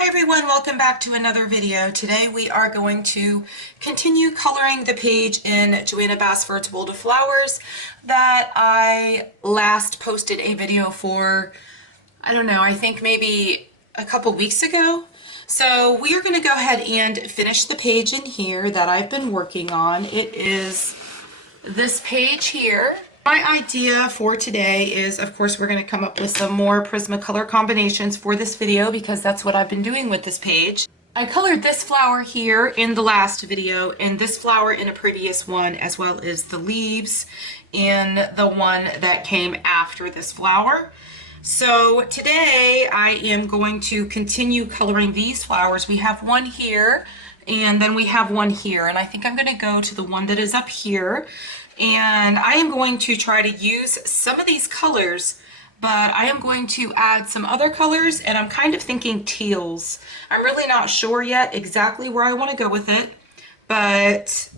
Hi everyone, welcome back to another video. Today we are going to continue coloring the page in Johanna Basford's World of Flowers that I last posted a video for, I don't know, I think maybe a couple weeks ago. So we are going to go ahead and finish the page in here that I've been working on. It is this page here. My idea for today is, of course, we're going to come up with some more Prismacolor combinations for this video because that's what I've been doing with this page. I colored this flower here in the last video and this flower in a previous one, as well as the leaves in the one that came after this flower. So today I am going to continue coloring these flowers. We have one here and then we have one here, and I think I'm going to go to the one that is up here. And I am going to try to use some of these colors, but I am going to add some other colors, and I'm kind of thinking teals. I'm really not sure yet exactly where I want to go with it, but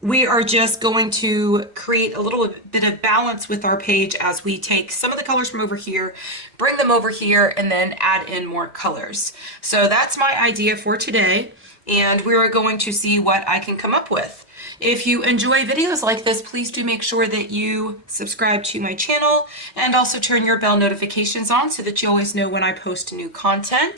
we are just going to create a little bit of balance with our page as we take some of the colors from over here, bring them over here, and then add in more colors. So that's my idea for today, and we are going to see what I can come up with. If you enjoy videos like this, please do make sure that you subscribe to my channel and also turn your bell notifications on so that you always know when I post new content.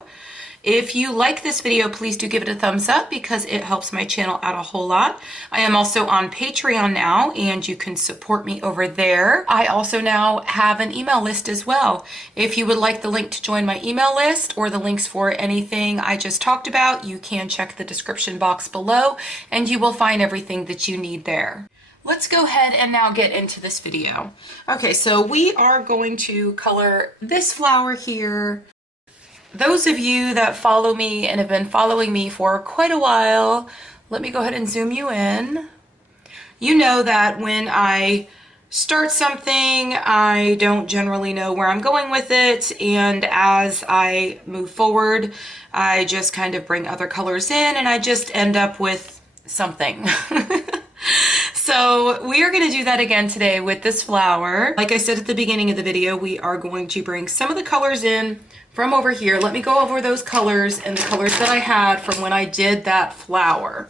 If you like this video, please do give it a thumbs up because it helps my channel out a whole lot. I am also on Patreon now, and you can support me over there. I also now have an email list as well. If you would like the link to join my email list or the links for anything I just talked about, you can check the description box below and you will find everything that you need there. Let's go ahead and now get into this video. Okay, so we are going to color this flower here. Those of you that follow me and have been following me for quite a while, let me go ahead and zoom you in. You know that when I start something, I don't generally know where I'm going with it, and as I move forward, I just kind of bring other colors in and I just end up with something. So we are going to do that again today with this flower. Like I said at the beginning of the video, we are going to bring some of the colors in from over here. Let me go over those colors and the colors that I had from when I did that flower.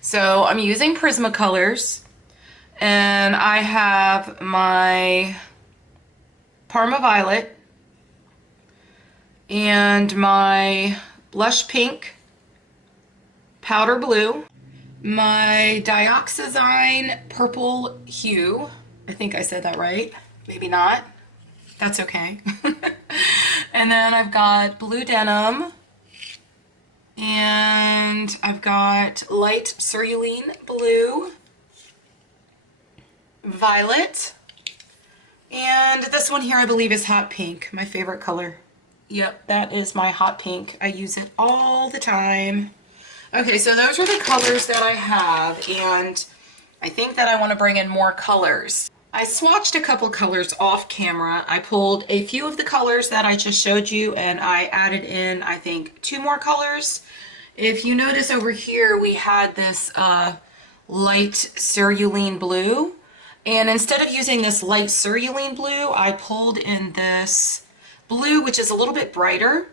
So I'm using Prismacolors, and I have my Parma Violet and my Blush Pink Powder Blue, my Dioxazine Purple Hue. I think I said that right. Maybe not. That's okay. And then I've got Blue Denim, and I've got Light Cerulean Blue, Violet, and this one here I believe is Hot Pink, my favorite color. Yep, that is my Hot Pink. I use it all the time. Okay, so those are the colors that I have, and I think that I want to bring in more colors. I swatched a couple colors off camera. I pulled a few of the colors that I just showed you, and I added in, I think, 2 more colors. If you notice over here, we had this light cerulean blue, and instead of using this light cerulean blue, I pulled in this blue, which is a little bit brighter,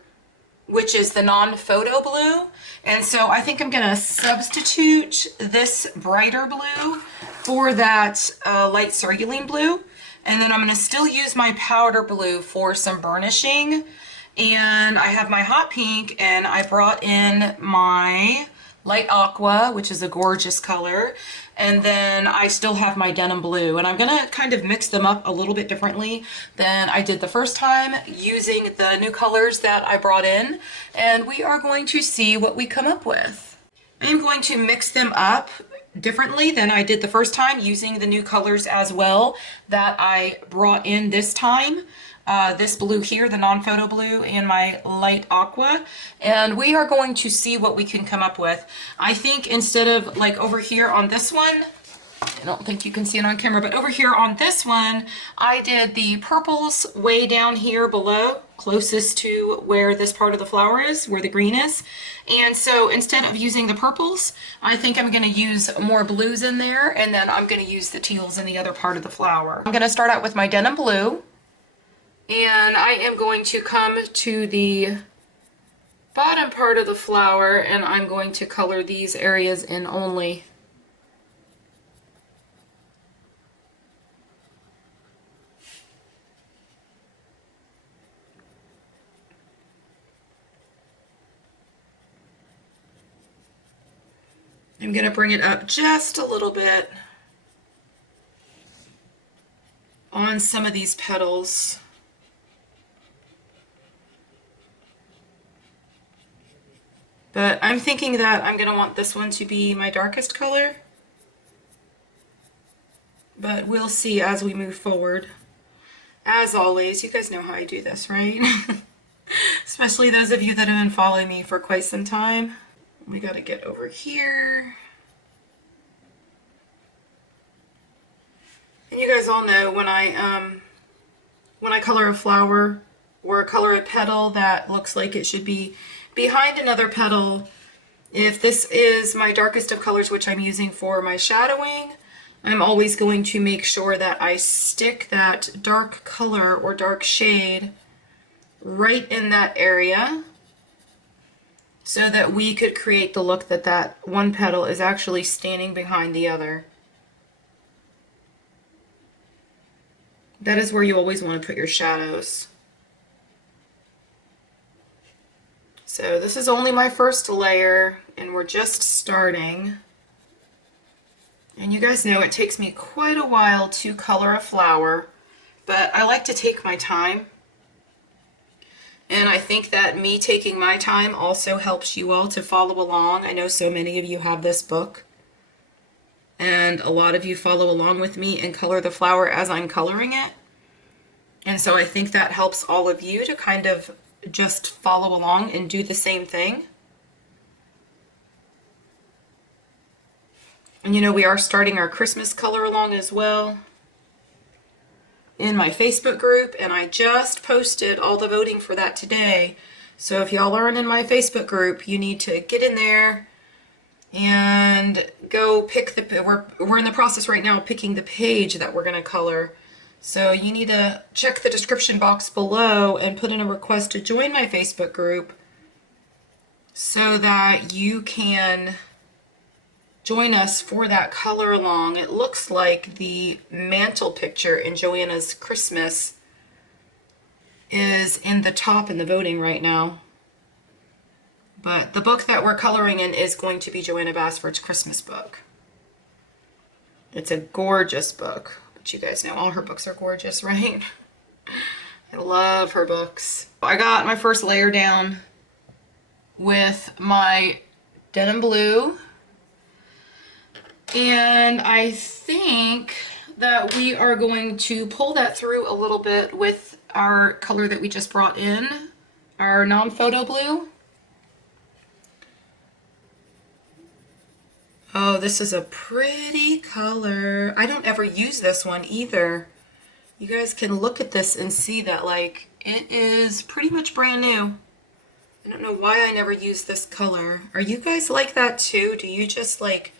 which is the non-photo blue. And so I think I'm gonna substitute this brighter blue for that light cerulean blue. And then I'm gonna still use my powder blue for some burnishing. And I have my hot pink, and I brought in my light aqua, which is a gorgeous color. And then I still have my denim blue, and I'm gonna kind of mix them up a little bit differently than I did the first time using the new colors that I brought in, and we are going to see what we come up with. I am going to mix them up differently than I did the first time using the new colors as well that I brought in this time. This blue here, the non-photo blue, and my light aqua, and we are going to see what we can come up with. I think instead of like over here on this one, I don't think you can see it on camera, but over here on this one, I did the purples way down here below, closest to where this part of the flower is, where the green is. And so instead of using the purples, I think I'm going to use more blues in there, and then I'm going to use the teals in the other part of the flower. I'm going to start out with my denim blue. And I am going to come to the bottom part of the flower, and I'm going to color these areas in only. I'm going to bring it up just a little bit on some of these petals. But I'm thinking that I'm going to want this one to be my darkest color. But we'll see as we move forward. As always, you guys know how I do this, right? Especially those of you that have been following me for quite some time. We got to get over here. And you guys all know when I color a flower or color a petal that looks like it should be behind another petal, if this is my darkest of colors, which I'm using for my shadowing, I'm always going to make sure that I stick that dark color or dark shade right in that area so that we could create the look that that one petal is actually standing behind the other. That is where you always want to put your shadows. So this is only my first layer and we're just starting. And you guys know it takes me quite a while to color a flower, but I like to take my time. And I think that me taking my time also helps you all to follow along. I know so many of you have this book, and a lot of you follow along with me and color the flower as I'm coloring it. And so I think that helps all of you to kind of just follow along and do the same thing. And you know, we are starting our Christmas color along as well in my Facebook group, and I just posted all the voting for that today. So if y'all aren't in my Facebook group, you need to get in there and go pick the, we're in the process right now of picking the page that we're going to color. So you need to check the description box below and put in a request to join my Facebook group so that you can join us for that color along. It looks like the mantle picture in Joanna's Christmas is in the top in the voting right now. But the book that we're coloring in is going to be Johanna Basford's Christmas book. It's a gorgeous book, which you guys know all her books are gorgeous, right? I love her books. I got my first layer down with my denim blue. And I think that we are going to pull that through a little bit with our color that we just brought in, our non-photo blue. Oh, this is a pretty color. I don't ever use this one either. You guys can look at this and see that, like, it is pretty much brand new. I don't know why I never use this color. Are you guys like that too? Do you just like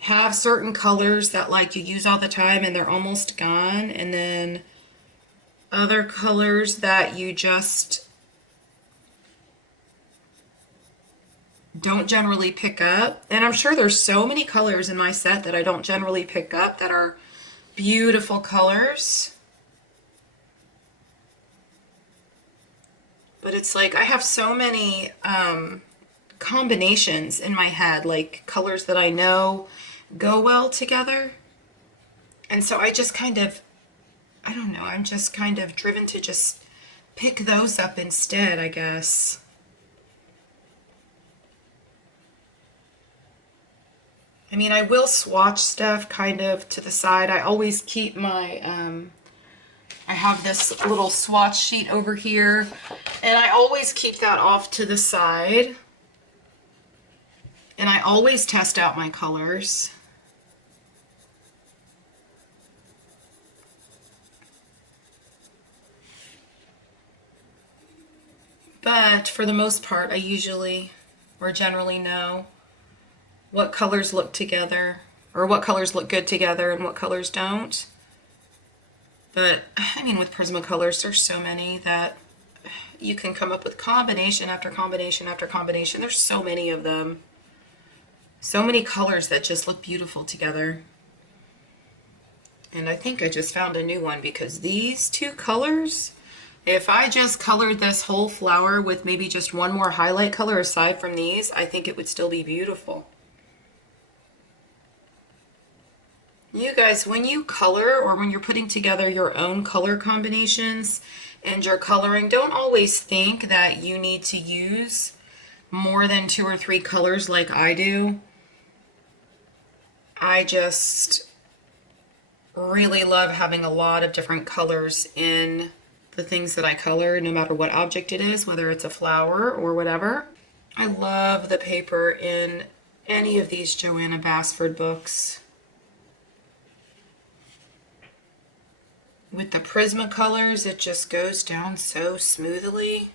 have certain colors that like you use all the time and they're almost gone, and then other colors that you just don't generally pick up? And I'm sure there's so many colors in my set that I don't generally pick up that are beautiful colors. But it's like I have so many combinations in my head, like colors that I know go well together. And so I just kind of, I don't know, I'm just kind of driven to just pick those up instead, I guess. I mean, I will swatch stuff kind of to the side. I always keep my, I have this little swatch sheet over here, and I always keep that off to the side. And I always test out my colors. But for the most part, I usually or generally know what colors look together, or what colors look good together and what colors don't. But I mean, with Prismacolors, there's so many that you can come up with combination after combination after combination. There's so many of them. So many colors that just look beautiful together. And I think I just found a new one because these two colors, if I just colored this whole flower with maybe just one more highlight color aside from these, I think it would still be beautiful. You guys, when you color or when you're putting together your own color combinations and you're coloring, don't always think that you need to use more than 2 or 3 colors like I do. I just really love having a lot of different colors in the things that I color, no matter what object it is, whether it's a flower or whatever. I love the paper in any of these Johanna Basford books. With the Prismacolors, it just goes down so smoothly.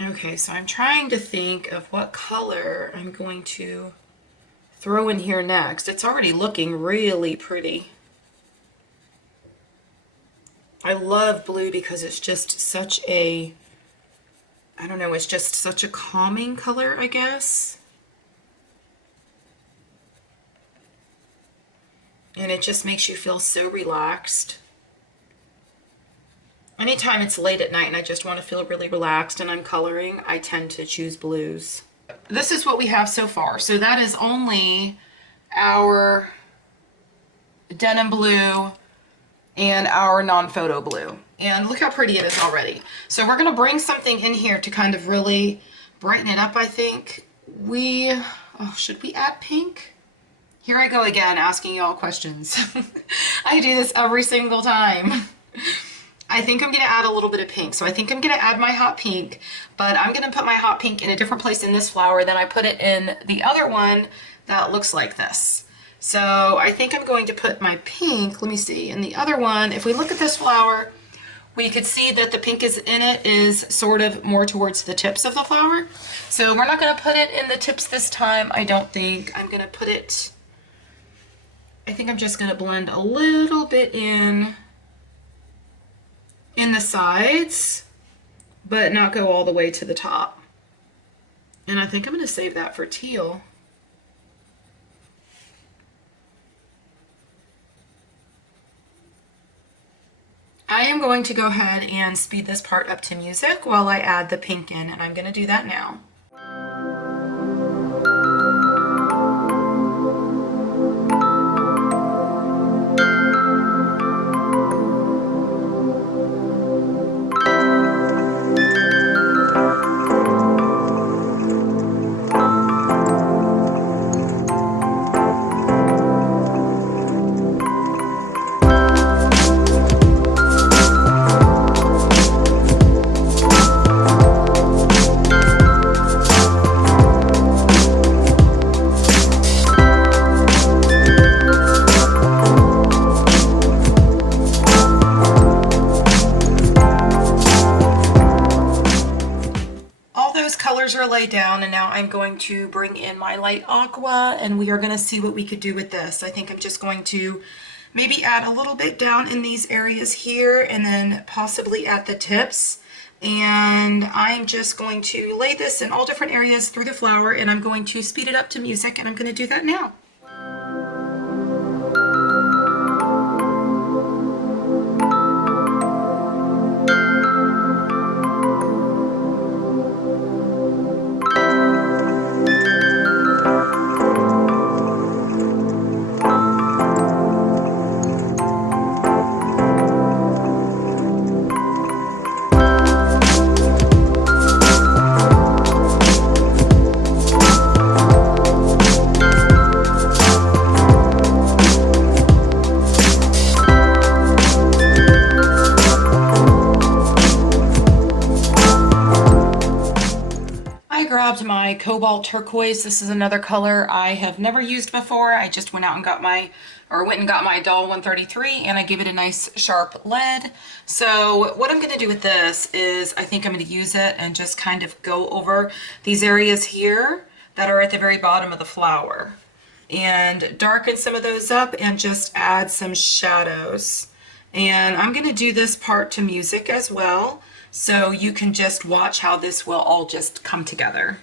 Okay, so I'm trying to think of what color I'm going to throw in here next. It's already looking really pretty. I love blue because it's just such a, I don't know, it's just such a calming color, I guess. And it just makes you feel so relaxed. Anytime it's late at night and I just want to feel really relaxed and I'm coloring, I tend to choose blues. This is what we have so far. So that is only our denim blue and our non-photo blue. And look how pretty it is already. So we're going to bring something in here to kind of really brighten it up, I think. Should we add pink? Here I go again, asking y'all questions. I do this every single time. I think I'm going to add a little bit of pink. So I think I'm going to add my hot pink, but I'm going to put my hot pink in a different place in this flower than I put it in the other one that looks like this. So I think I'm going to put my pink, let me see, in the other one. If we look at this flower, we could see that the pink is in it is sort of more towards the tips of the flower. So we're not going to put it in the tips this time, I don't think. I'm going to put it, I think I'm just going to blend a little bit in the sides, but not go all the way to the top. And I think I'm going to save that for teal. I am going to go ahead and speed this part up to music while I add the pink in, and I'm going to do that now. Are laid down, and now I'm going to bring in my light aqua and we are going to see what we could do with this. I think I'm just going to maybe add a little bit down in these areas here and then possibly at the tips, and I'm just going to lay this in all different areas through the flower, and I'm going to speed it up to music, and I'm going to do that now. Grabbed my cobalt turquoise. This is another color I have never used before. I just went out and got my doll 133 and I gave it a nice sharp lead. So what I'm going to do with this is I think I'm going to use it and just kind of go over these areas here that are at the very bottom of the flower and darken some of those up and just add some shadows. And I'm going to do this part to music as well, so you can just watch how this will all just come together.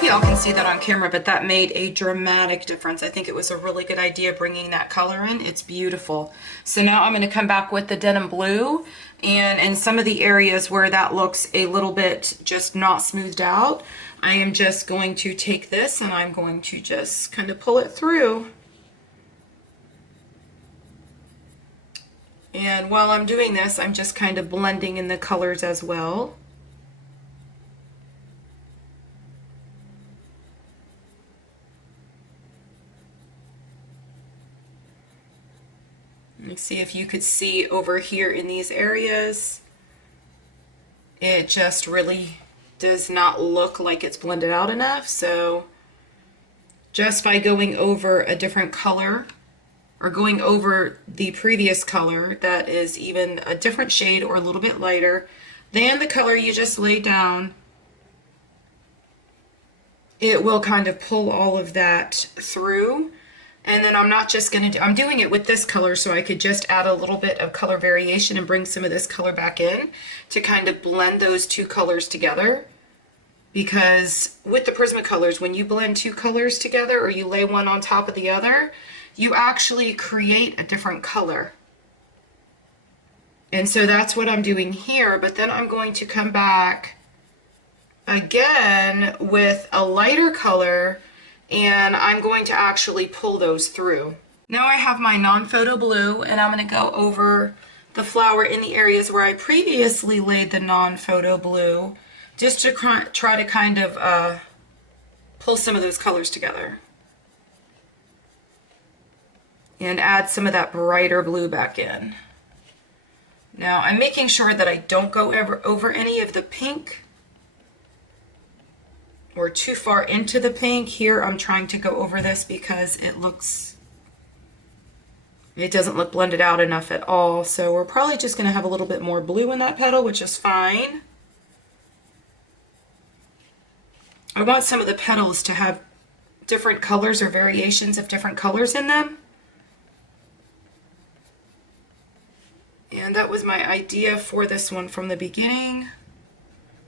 Y'all can see that on camera, but that made a dramatic difference. I think it was a really good idea bringing that color in. It's beautiful. So now I'm going to come back with the denim blue, and in some of the areas where that looks a little bit just not smoothed out, I am just going to take this and I'm going to just kind of pull it through. And while I'm doing this, I'm just kind of blending in the colors as well. Let me see if you could see over here in these areas. It just really does not look like it's blended out enough. So just by going over a different color or going over the previous color that is even a different shade or a little bit lighter than the color you just laid down, it will kind of pull all of that through. And then I'm not just going to I'm doing it with this color so I could just add a little bit of color variation and bring some of this color back in to kind of blend those two colors together. Because with the Prismacolors, when you blend two colors together or you lay one on top of the other, you actually create a different color. And so that's what I'm doing here, but then I'm going to come back again with a lighter color, and I'm going to actually pull those through. Now I have my non-photo blue, and I'm going to go over the flower in the areas where I previously laid the non-photo blue, just to try to kind of pull some of those colors together and add some of that brighter blue back in. Now I'm making sure that I don't go over any of the pink or too far into the pink. Here I'm trying to go over this because it doesn't look blended out enough at all. So we're probably just going to have a little bit more blue in that petal, which is fine. I want some of the petals to have different colors or variations of different colors in them. And that was my idea for this one from the beginning,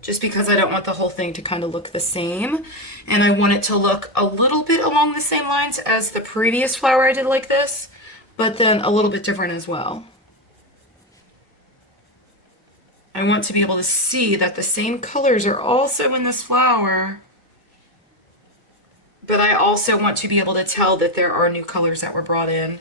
just because I don't want the whole thing to kind of look the same. And I want it to look a little bit along the same lines as the previous flower I did like this, but then a little bit different as well. I want to be able to see that the same colors are also in this flower, but I also want to be able to tell that there are new colors that were brought in.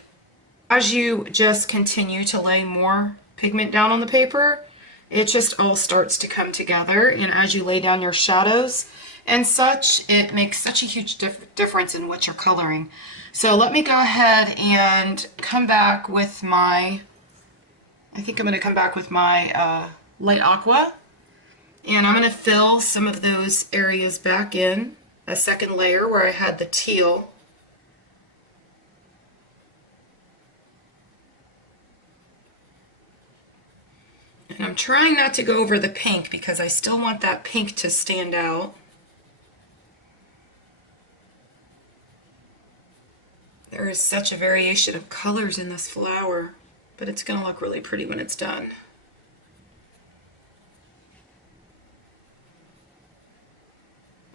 As you just continue to lay more pigment down on the paper, it just all starts to come together, and as you lay down your shadows and such, it makes such a huge difference in what you're coloring. So let me go ahead and come back with my, I think I'm going to come back with my light aqua, and I'm going to fill some of those areas back in, a second layer where I had the teal. And I'm trying not to go over the pink because I still want that pink to stand out. There is such a variation of colors in this flower, but it's going to look really pretty when it's done.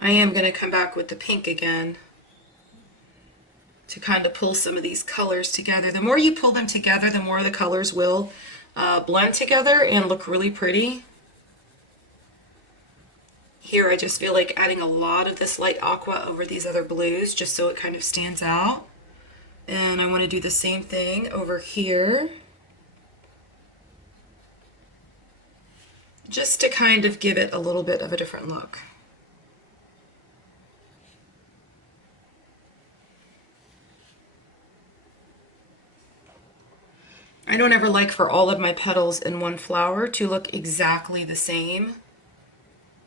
I am going to come back with the pink again to kind of pull some of these colors together. The more you pull them together, the more the colors will blend together and look really pretty. Here I just feel like adding a lot of this light aqua over these other blues just so it kind of stands out. And I want to do the same thing over here, just to kind of give it a little bit of a different look. I don't ever like for all of my petals in one flower to look exactly the same.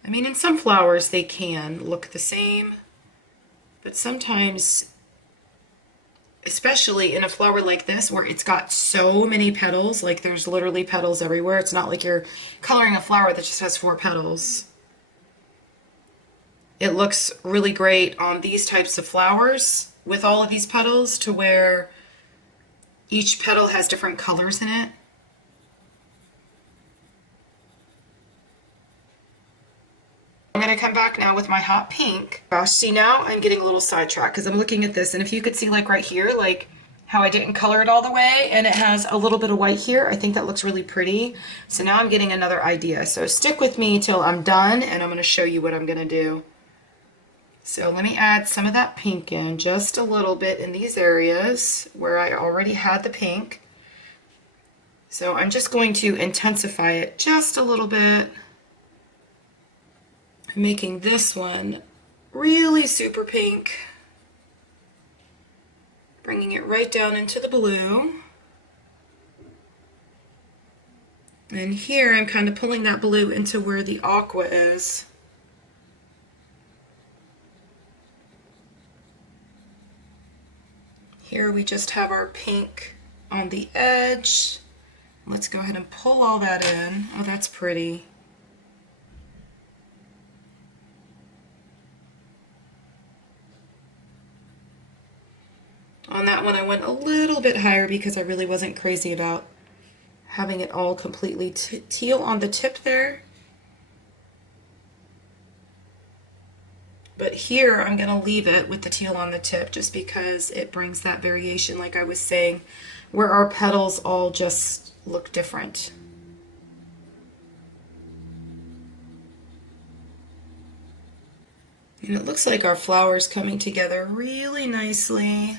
I mean, in some flowers they can look the same, but sometimes, especially in a flower like this where it's got so many petals, like there's literally petals everywhere. It's not like you're coloring a flower that just has 4 petals. It looks really great on these types of flowers with all of these petals to where each petal has different colors in it. I'm going to come back now with my hot pink. Gosh, see, now I'm getting a little sidetracked because I'm looking at this, and if you could see, like right here, like how I didn't color it all the way and it has a little bit of white here, I think that looks really pretty. So now I'm getting another idea. So stick with me till I'm done and I'm going to show you what I'm going to do. So let me add some of that pink in, just a little bit in these areas where I already had the pink. So I'm just going to intensify it just a little bit, making this one really super pink, bringing it right down into the blue. And here I'm kind of pulling that blue into where the aqua is. Here we just have our pink on the edge. Let's go ahead and pull all that in. Oh, that's pretty. On that one I went a little bit higher because I really wasn't crazy about having it all completely teal on the tip there. But here I'm going to leave it with the teal on the tip just because it brings that variation, like I was saying, where our petals all just look different. And it looks like our flower's coming together really nicely.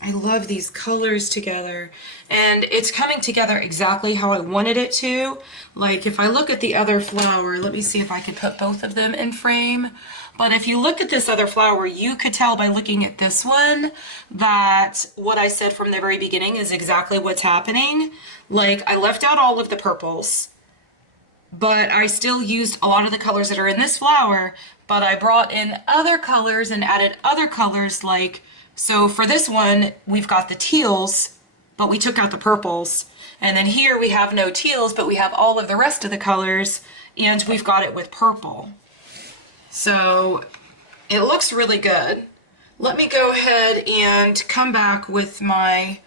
I love these colors together, and it's coming together exactly how I wanted it to. Like if I look at the other flower, let me see if I could put both of them in frame. But if you look at this other flower, you could tell by looking at this one that what I said from the very beginning is exactly what's happening. Like I left out all of the purples, but I still used a lot of the colors that are in this flower, but I brought in other colors and added other colors. Like, so for this one, we've got the teals, but we took out the purples. And then here we have no teals, but we have all of the rest of the colors, and we've got it with purple. So it looks really good. Let me go ahead and come back with my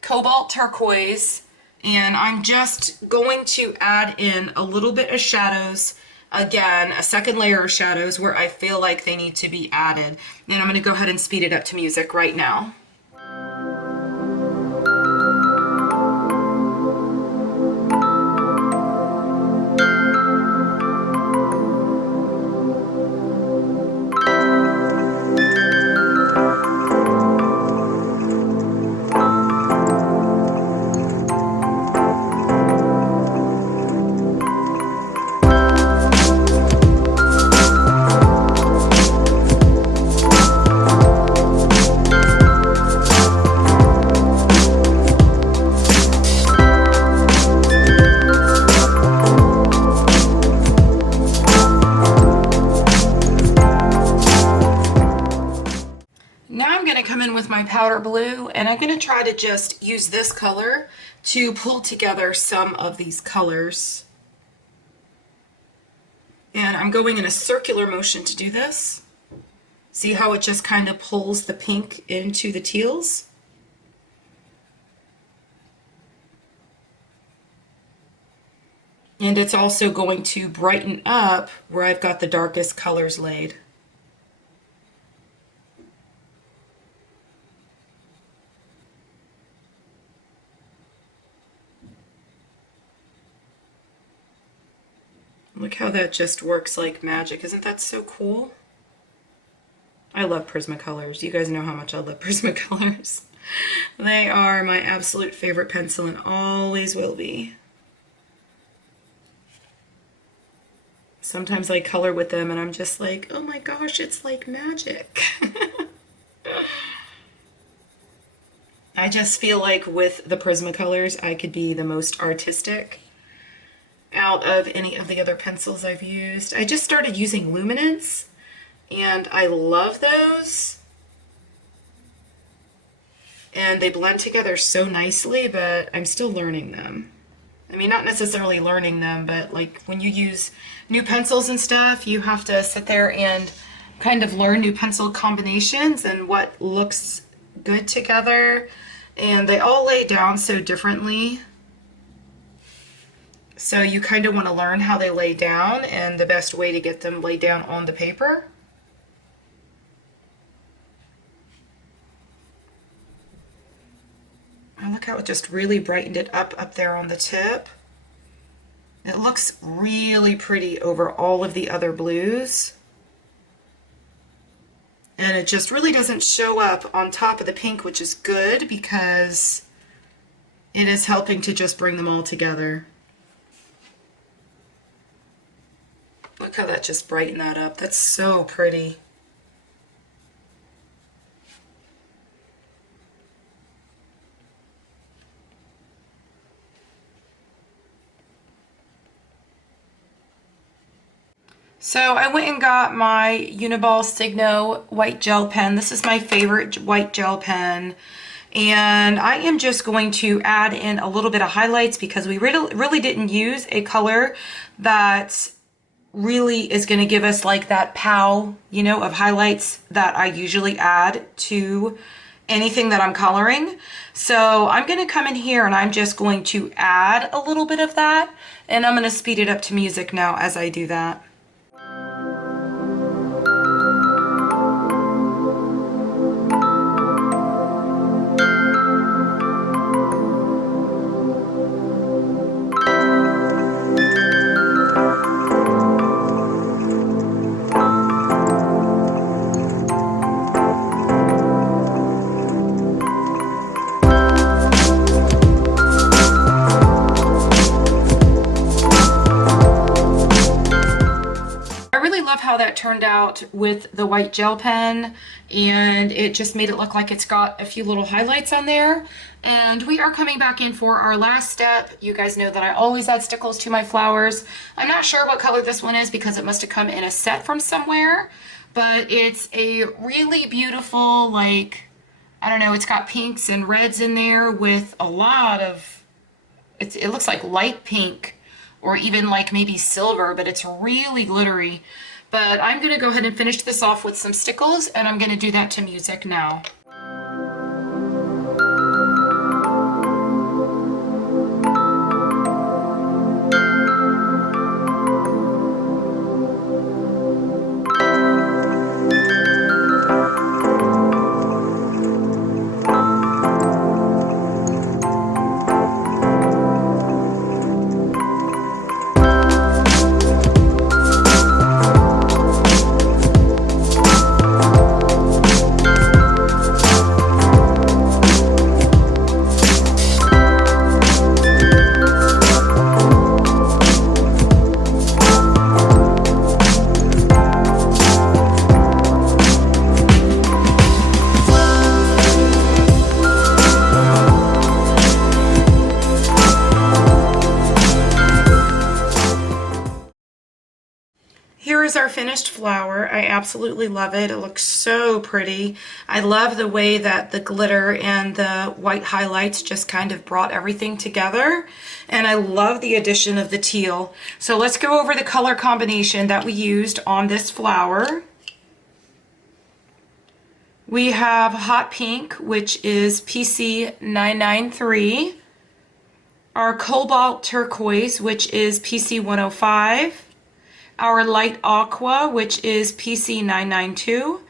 cobalt turquoise, and I'm just going to add in a little bit of shadows. Again, a second layer of shadows where I feel like they need to be added. And I'm going to go ahead and speed it up to music right now. I'm going to try to just use this color to pull together some of these colors. And I'm going in a circular motion to do this. See how it just kind of pulls the pink into the teals? And it's also going to brighten up where I've got the darkest colors laid. Look how that just works like magic. Isn't that so cool? I love Prismacolors. You guys know how much I love Prismacolors. They are my absolute favorite pencil and always will be. Sometimes I color with them and I'm just like, oh my gosh, it's like magic. I just feel like with the Prismacolors, I could be the most artistic out of any of the other pencils I've used. I just started using luminance and I love those. And they blend together so nicely, but I'm still learning them. I mean, not necessarily learning them, but like when you use new pencils and stuff, you have to sit there and kind of learn new pencil combinations and what looks good together. And they all lay down so differently. So you kind of want to learn how they lay down and the best way to get them laid down on the paper. And look how it just really brightened it up there on the tip. It looks really pretty over all of the other blues. And it just really doesn't show up on top of the pink, which is good because it is helping to just bring them all together. Look how that just brightened that up. That's so pretty. So I went and got my Uniball Signo white gel pen. This is my favorite white gel pen. And I am just going to add in a little bit of highlights because we really didn't use a color that really is going to give us like that pow, you know, of highlights that I usually add to anything that I'm coloring. So I'm going to come in here and I'm just going to add a little bit of that, and I'm going to speed it up to music now as I do that. How that turned out with the white gel pen, and it just made it look like it's got a few little highlights on there. And we are coming back in for our last step. You guys know that I always add stickles to my flowers. I'm not sure what color this one is because it must have come in a set from somewhere, but it's a really beautiful, like, I don't know, it's got pinks and reds in there with a lot of, it looks like light pink or even like maybe silver, but it's really glittery. But I'm going to go ahead and finish this off with some stickles, and I'm going to do that to music now. is our finished flower. I absolutely love it. It looks so pretty. I love the way that the glitter and the white highlights just kind of brought everything together. And I love the addition of the teal. So let's go over the color combination that we used on this flower. We have hot pink, which is PC 993. Our cobalt turquoise, which is PC 105. Our light aqua, which is PC 992.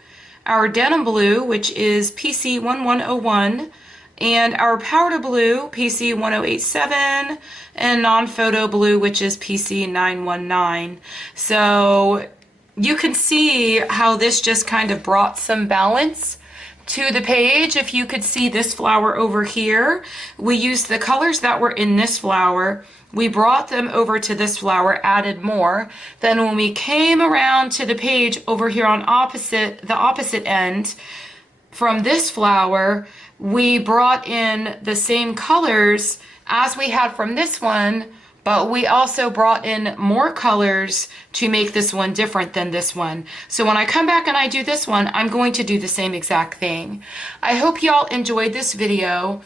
Our denim blue, which is PC 1101. And our powder blue, PC 1087. And non-photo blue, which is PC 919. So you can see how this just kind of brought some balance to the page. If you could see this flower over here, we used the colors that were in this flower, we brought them over to this flower, added more. Then when we came around to the page over here on the opposite end from this flower, we brought in the same colors as we had from this one, but we also brought in more colors to make this one different than this one. So when I come back and I do this one, I'm going to do the same exact thing. I hope y'all enjoyed this video.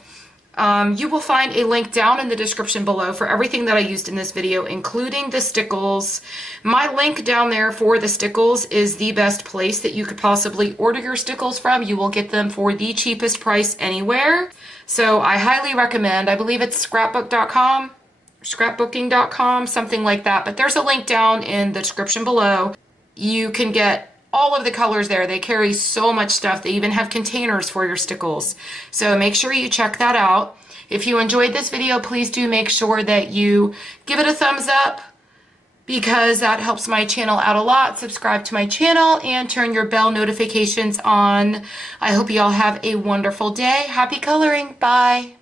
You will find a link down in the description below for everything that I used in this video, including the stickles. My link down there for the stickles is the best place that you could possibly order your stickles from. You will get them for the cheapest price anywhere. So I highly recommend, I believe it's scrapbook.com. scrapbooking.com, something like that, but there's a link down in the description below. You can get all of the colors there. They carry so much stuff. They even have containers for your stickles. So make sure you check that out. If you enjoyed this video, please do make sure that you give it a thumbs up because that helps my channel out a lot. Subscribe to my channel and turn your bell notifications on. I hope you all have a wonderful day. Happy coloring. Bye.